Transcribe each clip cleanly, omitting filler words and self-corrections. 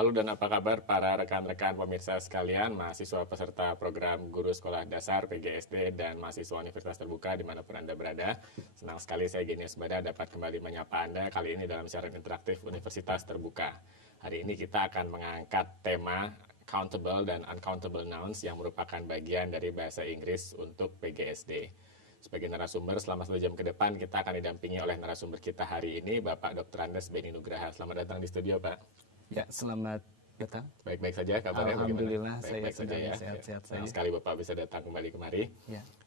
Halo dan apa kabar para rekan-rekan pemirsa sekalian, mahasiswa peserta program Guru Sekolah Dasar PGSD dan mahasiswa Universitas Terbuka dimanapun Anda berada. Senang sekali saya Genius Bada dapat kembali menyapa Anda kali ini dalam siaran interaktif Universitas Terbuka. Hari ini kita akan mengangkat tema countable dan uncountable nouns yang merupakan bagian dari bahasa Inggris untuk PGSD. Sebagai narasumber selama 1 jam ke depan kita akan didampingi oleh narasumber kita hari ini, Bapak Dr. Andes Beni Nugraha. Selamat datang di studio, Pak. Ya, selamat datang. Baik-baik saja kabarnya. Alhamdulillah Baik-baik saya sedang saja, sehat-sehat saja. Senang sekali Bapak bisa datang kembali kemari.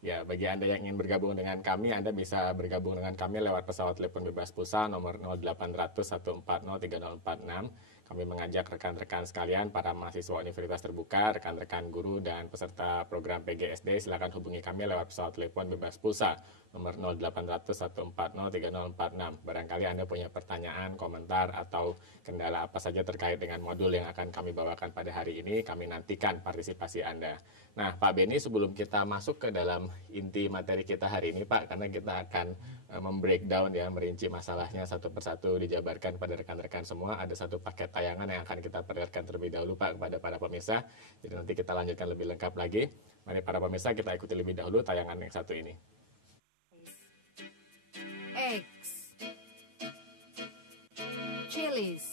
Ya. Bagi Anda yang ingin bergabung dengan kami, Anda bisa bergabung dengan kami lewat pesawat telepon bebas pulsa nomor 0800 140 3046. Kami mengajak rekan-rekan sekalian, para mahasiswa Universitas Terbuka, rekan-rekan guru dan peserta program PGSD, silakan hubungi kami lewat pesawat telepon bebas pulsa nomor 0800 140 3046. Barangkali Anda punya pertanyaan, komentar, atau kendala apa saja terkait dengan modul yang akan kami bawakan pada hari ini, kami nantikan partisipasi Anda. Nah, Pak Beni, sebelum kita masuk ke dalam inti materi kita hari ini, Pak, karena kita akan membreakdown ya, merinci masalahnya satu persatu, dijabarkan pada rekan-rekan semua, ada satu paket tayangan yang akan kita perlihatkan terlebih dahulu, Pak, kepada para pemirsa. Jadi nanti kita lanjutkan lebih lengkap lagi. Mari para pemirsa kita ikuti lebih dahulu tayangan yang satu ini. Eggs, chilies,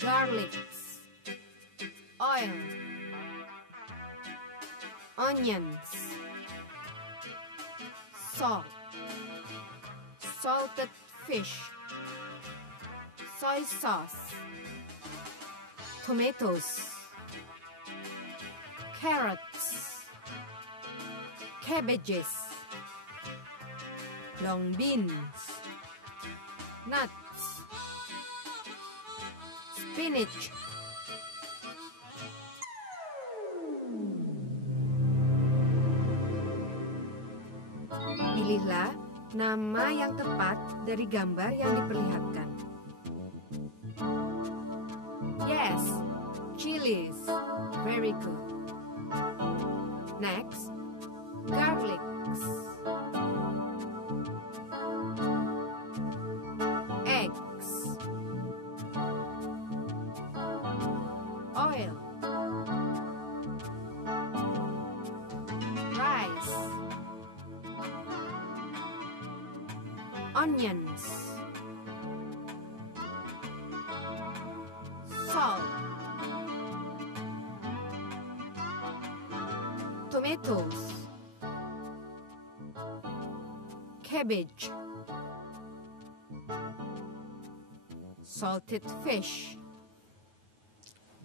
garlics, oil, onions, salt, salted fish, soy sauce, tomatoes, carrots, cabbages, long beans, nuts, spinach. Pilihlah nama yang tepat dari gambar yang diperlihatkan. Yes, chilies. Very good. Next, garlics. Eggs. Oil. Rice. Onions. Salt. Tomatoes. Cabbage. Salted fish.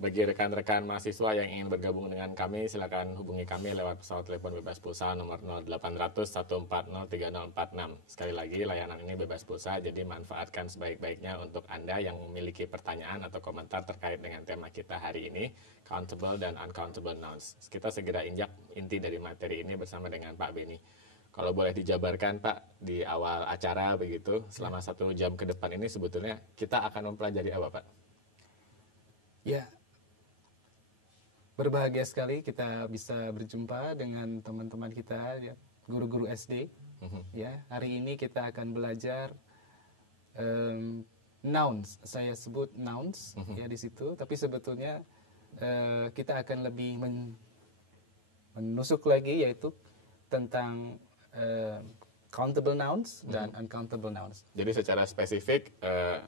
Bagi rekan-rekan mahasiswa yang ingin bergabung dengan kami, silakan hubungi kami lewat pesawat telepon bebas pulsa nomor 0800 140 3046. Sekali lagi, layanan ini bebas pulsa, jadi manfaatkan sebaik-baiknya untuk Anda yang memiliki pertanyaan atau komentar terkait dengan tema kita hari ini, countable dan uncountable nouns. Kita segera injak inti dari materi ini bersama dengan Pak Beni. Kalau boleh dijabarkan, Pak, di awal acara begitu, selama 1 jam ke depan ini sebetulnya kita akan mempelajari apa, Pak? Ya, berbahagia sekali kita bisa berjumpa dengan teman-teman kita, ya, guru-guru SD. Ya, hari ini kita akan belajar nouns. Saya sebut nouns ya di situ, tapi sebetulnya kita akan lebih menusuk lagi, yaitu tentang countable nouns dan uncountable nouns. Jadi secara spesifik,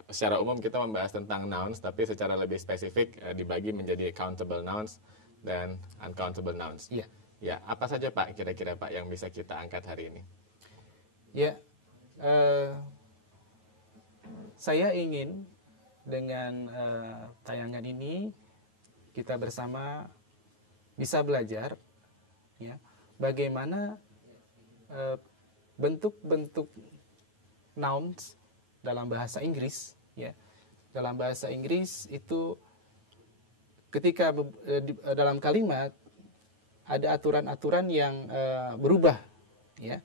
secara umum kita membahas tentang nouns, tapi secara lebih spesifik dibagi menjadi countable nouns dan uncountable nouns. Iya. Ya, apa saja Pak kira-kira Pak yang bisa kita angkat hari ini? Ya, saya ingin dengan tayangan ini kita bersama bisa belajar ya bagaimana bentuk-bentuk nouns dalam bahasa Inggris ya. Dalam bahasa Inggris itu ketika dalam kalimat ada aturan-aturan yang berubah ya.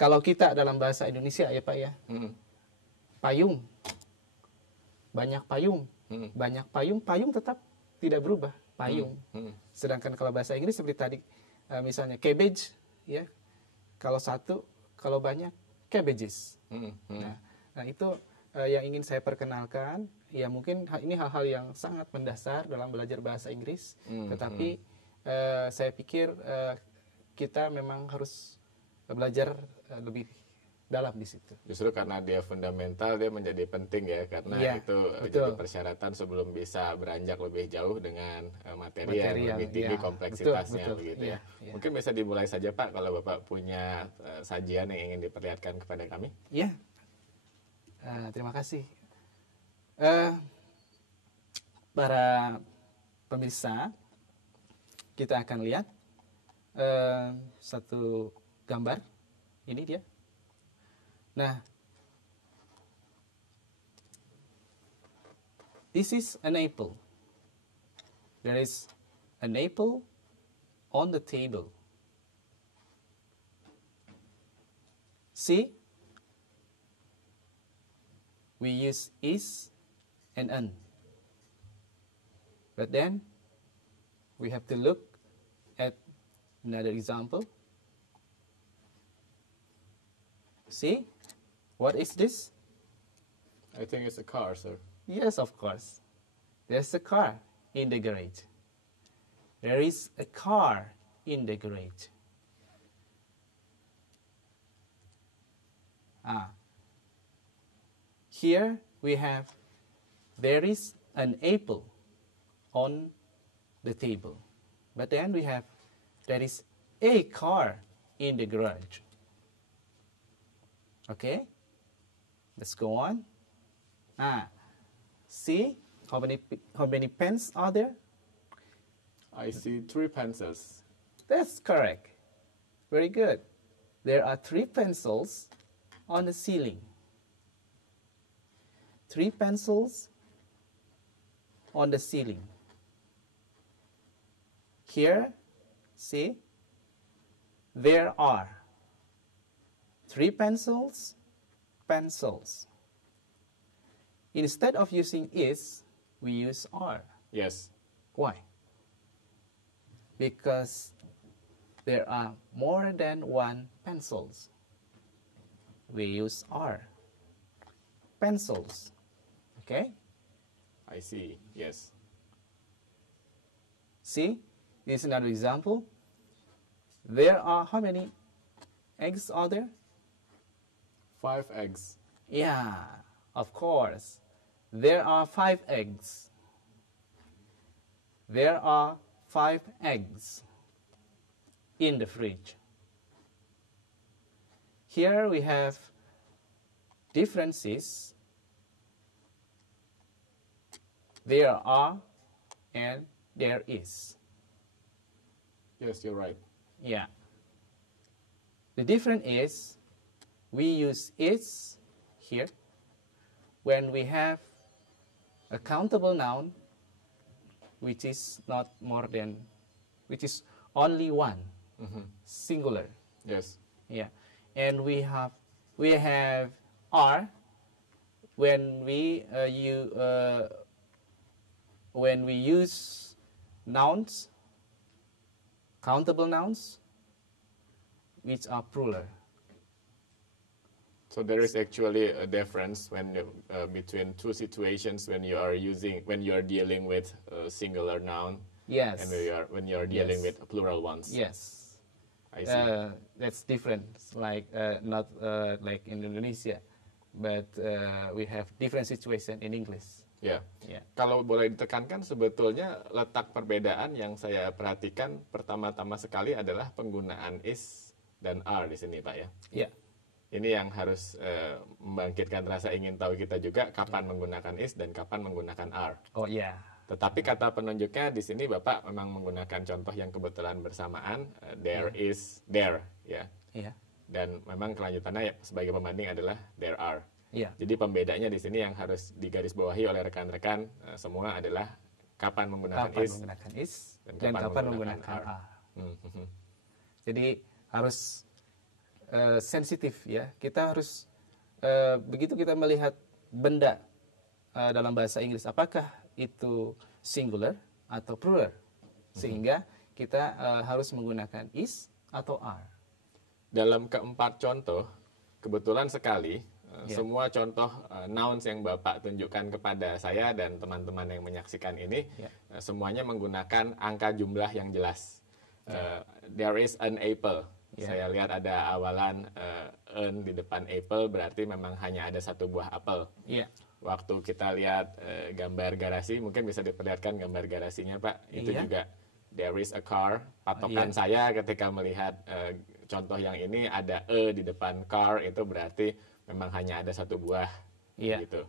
Kalau kita dalam bahasa Indonesia ya Pak ya. Payung. Banyak payung. Banyak payung, payung tetap tidak berubah, payung. Sedangkan kalau bahasa Inggris seperti tadi misalnya cabbage ya. Kalau satu, kalau banyak cabbages. Nah itu yang ingin saya perkenalkan, ya mungkin ini hal-hal yang sangat mendasar dalam belajar bahasa Inggris, tetapi saya pikir kita memang harus belajar lebih dalam di situ. Justru karena dia fundamental, dia menjadi penting ya, karena Iya, itu jadi persyaratan sebelum bisa beranjak lebih jauh dengan materi yang lebih tinggi kompleksitasnya, betul, begitu ya. iya. Mungkin bisa dimulai saja Pak, kalau Bapak punya sajian yang ingin diperlihatkan kepada kami. Ya, terima kasih. Para pemirsa, kita akan lihat satu gambar. Ini dia. Nah, this is an apple. There is an apple on the table. See? We use is and an. But then we have to look at another example. See? What is this? I think it's a car, sir. Yes, of course. There's a car in the garage. There is a car in the garage. Here we have, there is an apple on the table. But then we have, there is a car in the garage. Okay? Let's go on. See how many pens are there? I see 3 pencils. That's correct. Very good. There are 3 pencils on the ceiling. 3 pencils on the ceiling. Here, see, there are 3 pencils. Instead of using is, we use are. Yes. Why? Because there are more than 1 pencils. We use are. Pencils. Okay? I see. Yes. See, this is another example. There are how many eggs are there? 5 eggs. Yeah, of course. There are 5 eggs. There are 5 eggs in the fridge. Here we have differences. There are and there is. Yes, you're right. Yeah. The difference is we use is here when we have a countable noun which is not more than, which is only one, singular. Yes. Yeah. And we have are when we use nouns, countable nouns, which are plural. So there is actually a difference when between 2 situations when you are dealing with a singular noun. Yes. And when you are dealing with plural ones. Yes. I see. That's different. Like not like in Indonesia, but we have different situation in English. Ya. Yeah. Kalau boleh ditekankan, sebetulnya letak perbedaan yang saya perhatikan pertama-tama sekali adalah penggunaan is dan are di sini, Pak ya. Yeah. Ini yang harus membangkitkan rasa ingin tahu kita juga, kapan menggunakan is dan kapan menggunakan are. Oh iya. Tetapi kata penunjuknya di sini Bapak memang menggunakan contoh yang kebetulan bersamaan, there is, there, ya. Iya. Dan memang kelanjutannya sebagai pembanding adalah there are. Iya. Jadi pembedanya di sini yang harus digarisbawahi oleh rekan-rekan semua adalah kapan menggunakan is dan kapan menggunakan are. Jadi harus sensitif ya. Kita harus begitu kita melihat benda dalam bahasa Inggris, apakah itu singular atau plural, sehingga kita harus menggunakan is atau are. Dalam keempat contoh, kebetulan sekali Semua contoh nouns yang Bapak tunjukkan kepada saya dan teman-teman yang menyaksikan ini, semuanya menggunakan angka jumlah yang jelas. There is an apple. Saya lihat ada awalan an di depan apple, berarti memang hanya ada satu buah apel. Waktu kita lihat gambar garasi, mungkin bisa diperlihatkan gambar garasinya Pak, itu juga there is a car. Patokan saya ketika melihat contoh yang ini ada di depan car, itu berarti memang hanya ada satu buah gitu.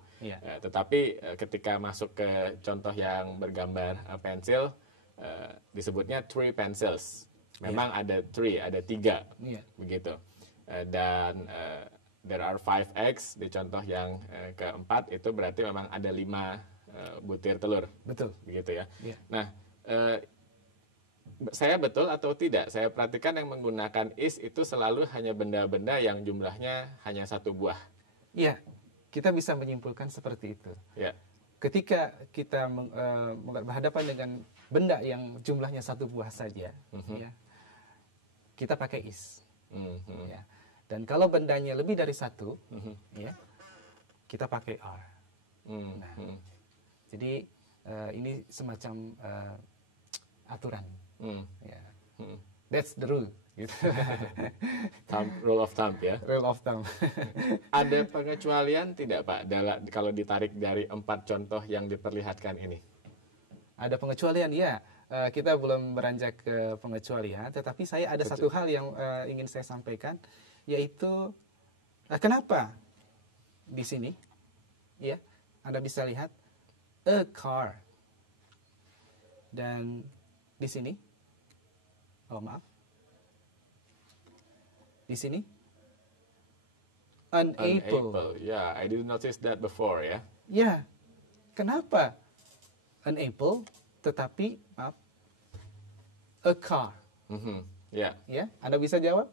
Tetapi ketika masuk ke contoh yang bergambar pensil, disebutnya three pencils. Memang ada three, ada tiga, begitu. Dan there are 5 eggs di contoh yang keempat, itu berarti memang ada 5 butir telur. Betul. Begitu ya. Nah, saya betul atau tidak? Saya perhatikan yang menggunakan is itu selalu hanya benda-benda yang jumlahnya hanya satu buah. Iya, kita bisa menyimpulkan seperti itu. Ketika kita berhadapan dengan benda yang jumlahnya satu buah saja, kita pakai is. Dan kalau bendanya lebih dari satu, kita pakai are. Jadi ini semacam aturan. That's the rule. Gitu. Rule of thumb ya. Rule of thumb. Ada pengecualian tidak Pak kalau ditarik dari 4 contoh yang diperlihatkan ini? Ada pengecualian ya. Kita belum beranjak ke pengecualian, tetapi saya ada satu hal yang ingin saya sampaikan, yaitu kenapa di sini, ya Anda bisa lihat a car, dan di sini, di sini an apple. Yeah, I didn't notice that before ya. Ya, kenapa an apple tetapi a car? Ya, Anda bisa jawab?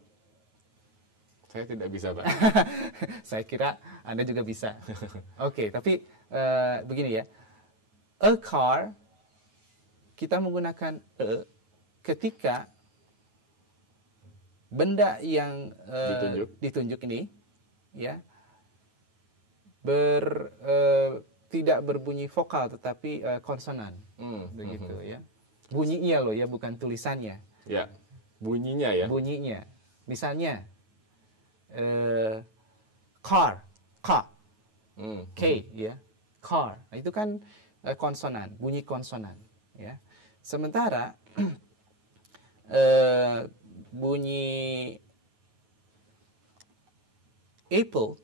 Saya tidak bisa Pak. Saya kira Anda juga bisa. Oke, tapi begini ya, a car kita menggunakan ketika benda yang ditunjuk ini tidak berbunyi vokal tetapi konsonan, begitu ya. Bunyinya loh ya, bukan tulisannya. Ya, bunyinya ya. Bunyinya, misalnya car, k ya, car. Nah, itu kan konsonan, bunyi konsonan ya. Sementara bunyi apple,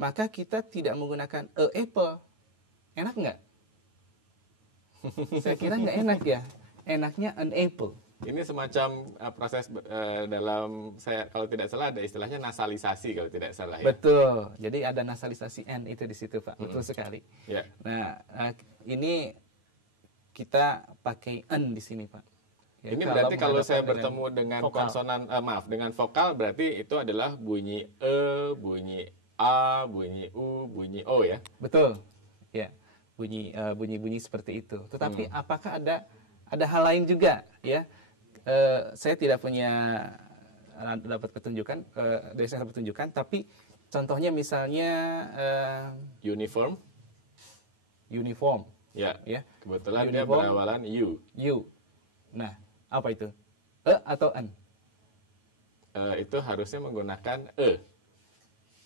maka kita tidak menggunakan apple. Enak nggak? Saya kira nggak enak ya. Enaknya an apple. Ini semacam proses dalam, saya kalau tidak salah ada istilahnya nasalisasi kalau tidak salah ya. Betul. Jadi ada nasalisasi n itu di situ Pak. Betul sekali. Nah, ini kita pakai n di sini Pak. Ya, ini berarti kalau saya bertemu dengan konsonan, dengan vokal, berarti itu adalah bunyi bunyi a, bunyi u, bunyi o ya. Betul. Ya, bunyi seperti itu. Tetapi apakah ada hal lain juga ya? Saya tidak punya dapat petunjukan dari saya dapat petunjukan, tapi contohnya misalnya uniform. Ya. Kebetulan uniform, dia berawalan u. Nah, apa itu? Atau an? Itu harusnya menggunakan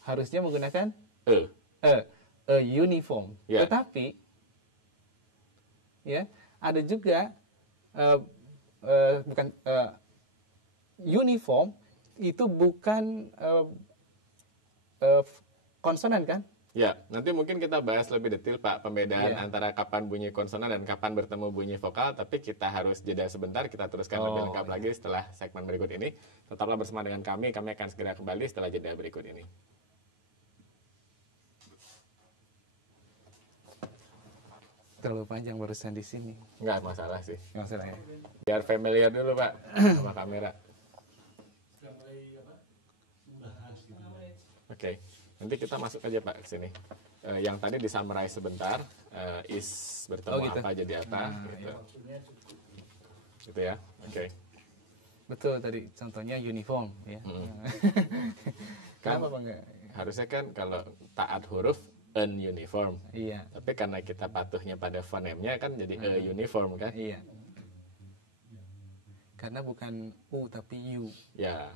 Harusnya menggunakan uniform. Tetapi ya, ada juga bukan uniform itu bukan konsonan kan? Ya, nanti mungkin kita bahas lebih detail Pak pembedaan antara kapan bunyi konsonan dan kapan bertemu bunyi vokal, tapi kita harus jeda sebentar, kita teruskan lebih lengkap lagi setelah segmen berikut ini. Tetaplah bersama dengan kami akan segera kembali setelah jeda berikut ini. Terlalu panjang barusan di sini. Enggak masalah sih. Enggak masalah ya. Biar familiar dulu Pak sama kamera. Oke. Nanti kita masuk aja Pak ke sini. Yang tadi di-summarize sebentar, is bertemu gitu. apa jadi apa gitu. Gitu ya. Oke. Betul tadi contohnya uniform ya. Kan Kenapa Bang? Nggak? harusnya kan kalau taat huruf uniform. Iya. Tapi karena kita patuhnya pada fonemnya kan jadi uniform kan? Iya. Karena bukan U tapi U. Ya.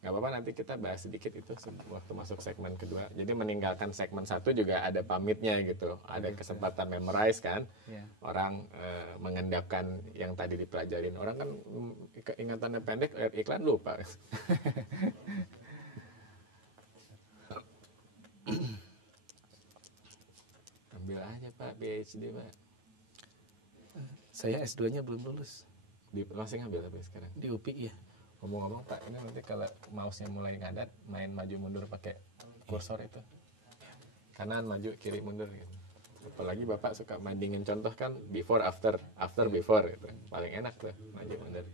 Nggak apa-apa, nanti kita bahas sedikit itu waktu masuk segmen kedua. Jadi meninggalkan segmen 1 juga ada pamitnya gitu. Ada kesempatan memorize kan. Iya. Orang mengendapkan yang tadi dipelajarin. Orang kan ingatannya pendek, lihat iklan lupa. Ambil aja Pak, PhD Pak. Saya S2-nya belum lulus Masih ngambil tapi sekarang. di UPI ya. Ngomong-ngomong Pak, ini nanti kalau mouse-nya mulai ngadat, main maju mundur pakai kursor itu. Kanan maju, kiri mundur gitu. Apalagi Bapak suka bandingin contoh kan before after, after before gitu. Paling enak tuh maju mundur.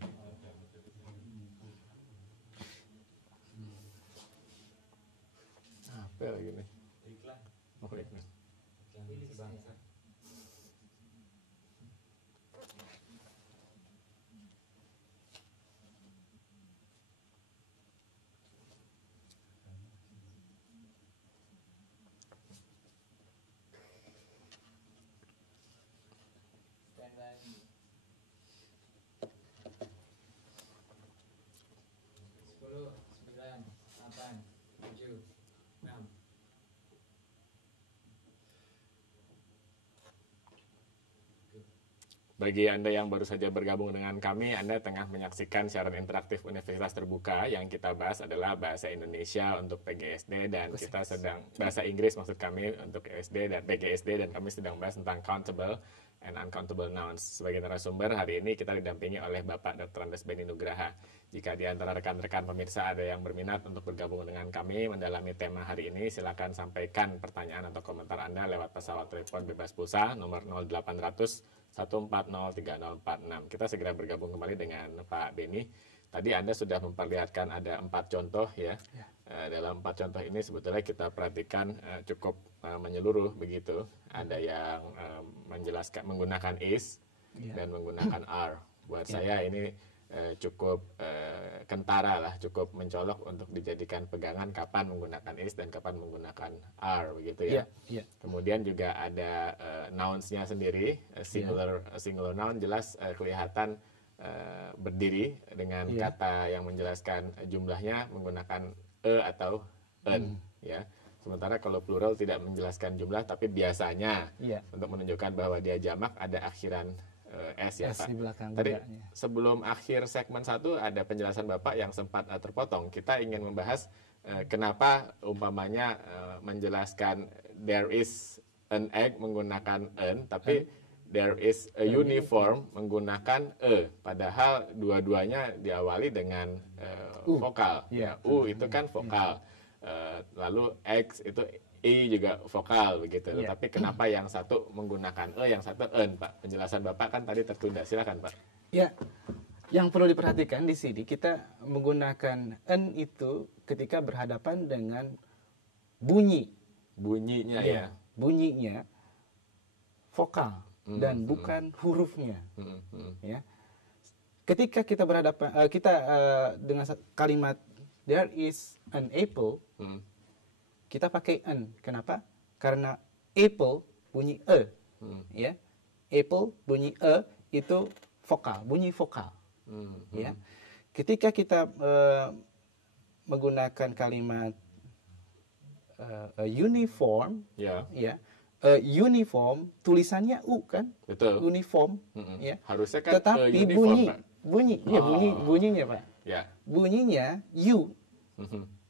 Apa lagi nih? Iklan. Oh, iklan. Bagi Anda yang baru saja bergabung dengan kami, Anda tengah menyaksikan siaran interaktif Universitas Terbuka. Yang kita bahas adalah bahasa Indonesia untuk PGSD dan kita sedang bahasa Inggris maksud kami untuk SD dan PGSD, dan kami sedang bahas tentang countable and uncountable nouns. Sebagai narasumber hari ini kita didampingi oleh Bapak Dr. Andes Beni Nugraha. Jika di antara rekan-rekan pemirsa ada yang berminat untuk bergabung dengan kami mendalami tema hari ini, silakan sampaikan pertanyaan atau komentar Anda lewat pesawat telepon bebas pulsa nomor 0800 1403046. Kita segera bergabung kembali dengan Pak Beni. Tadi Anda sudah memperlihatkan ada 4 contoh ya. Dalam 4 contoh ini sebetulnya kita perhatikan cukup menyeluruh begitu. Ada yang menjelaskan menggunakan is dan menggunakan are. Buat saya ini cukup kentara lah, cukup mencolok untuk dijadikan pegangan kapan menggunakan is dan kapan menggunakan are begitu ya. Kemudian juga ada nouns-nya sendiri, singular noun jelas kelihatan berdiri dengan kata yang menjelaskan jumlahnya menggunakan atau en ya. Sementara kalau plural tidak menjelaskan jumlah tapi biasanya untuk menunjukkan bahwa dia jamak ada akhiran S ya Pak. Di belakang Tadi bedanya. sebelum akhir segmen 1 ada penjelasan Bapak yang sempat terpotong. Kita ingin membahas kenapa umpamanya menjelaskan there is an egg menggunakan an, tapi there is a uniform menggunakan padahal dua-duanya diawali dengan vokal. U itu kan vokal. Lalu X itu I juga vokal begitu. Tapi kenapa yang satu menggunakan yang satu en, Pak? Penjelasan Bapak kan tadi tertunda. Silakan, Pak. Ya, yang perlu diperhatikan di sini kita menggunakan en itu ketika berhadapan dengan bunyi. Bunyinya ya. Bunyinya vokal dan bukan hurufnya. Ya. Ketika kita berhadapan dengan kalimat there is an apple, kita pakai an. Kenapa? Karena apple bunyi ya. Apple bunyi itu vokal, bunyi vokal. Ya. Ketika kita menggunakan kalimat uniform, ya. Uniform tulisannya u kan? Betul. Uniform, ya. Harusnya kan tetapi uniform, Pak. bunyinya Pak. Ya. Bunyinya u.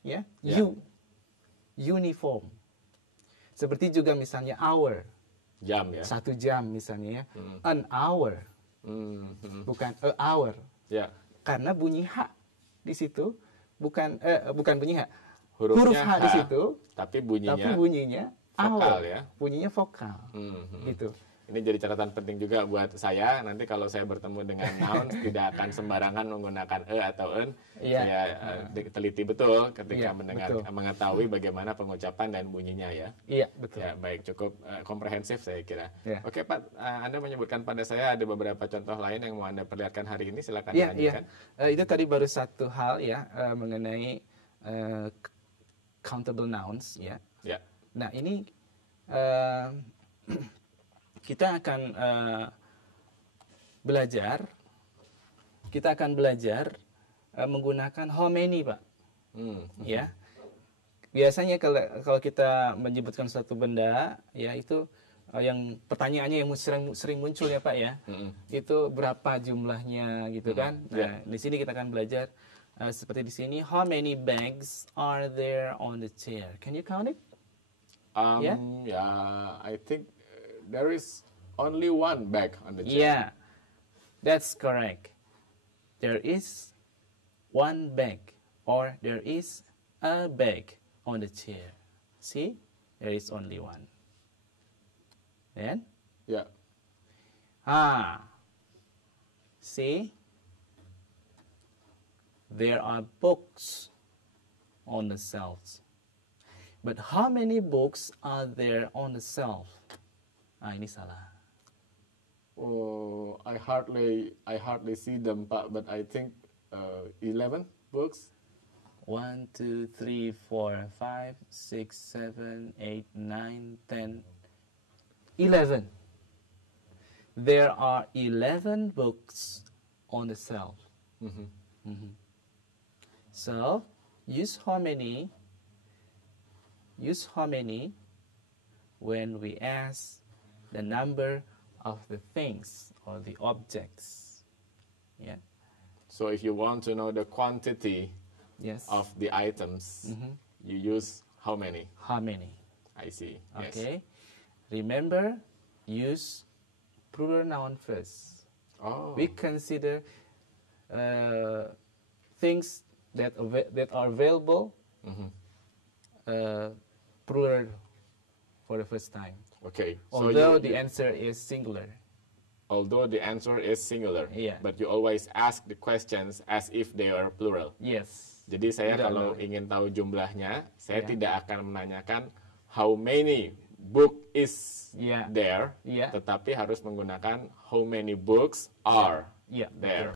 Ya, u. Uniform. Seperti juga misalnya hour. Jam ya. 1 jam misalnya ya. An hour. Bukan a hour. Ya. Karena bunyi H di situ bukan bunyi H. Hurufnya Huruf H di situ, tapi bunyinya vokal hour. ya. Bunyinya vokal. Gitu. Ini jadi catatan penting juga buat saya. Nanti kalau saya bertemu dengan nouns tidak akan sembarangan menggunakan atau en. Iya. Saya teliti betul ketika Iya, mendengar, betul. mengetahui bagaimana pengucapan dan bunyinya ya. Iya, betul. Ya, baik, cukup komprehensif saya kira. Ya. Oke, Pak, Anda menyebutkan pada saya ada beberapa contoh lain yang mau Anda perlihatkan hari ini. Silakan Iya, iya. dilanjutkan. Itu tadi baru satu hal ya mengenai countable nouns ya. Ya. Nah, ini kita akan belajar menggunakan how many, Pak. Ya. Biasanya kalau kita menyebutkan suatu benda ya itu yang pertanyaannya yang sering muncul ya Pak ya. Itu berapa jumlahnya gitu kan. Nah, di sini kita akan belajar seperti di sini, how many bags are there on the chair? Can you count it? Yeah, I think there is only one bag on the chair. Yeah, that's correct. There is one bag, or there is a bag on the chair. See, there is only one. Then, Ya. see, there are books on the shelves. But how many books are there on the shelf? Ini salah. Oh, I hardly see them, Pak, but I think 11 books. 1, 2, 3, 4, 5, 6, 7, 8, 9, 10, 11. There are 11 books on the shelf. So, use how many when we ask the number of the things or the objects. Yeah. So if you want to know the quantity Yes. of the items, you use how many? How many? I see. Yes. Okay. Remember, use plural noun first. Oh. We consider things that are available plural for the first time. Okay. Although the answer is singular. Although the answer is singular, Yeah. but you always ask the questions as if they are plural. Yes. Jadi saya Tidak, kalau no. ingin tahu jumlahnya, saya Yeah. tidak akan menanyakan how many book is Yeah. there, Yeah. tetapi harus menggunakan how many books are Yeah, there.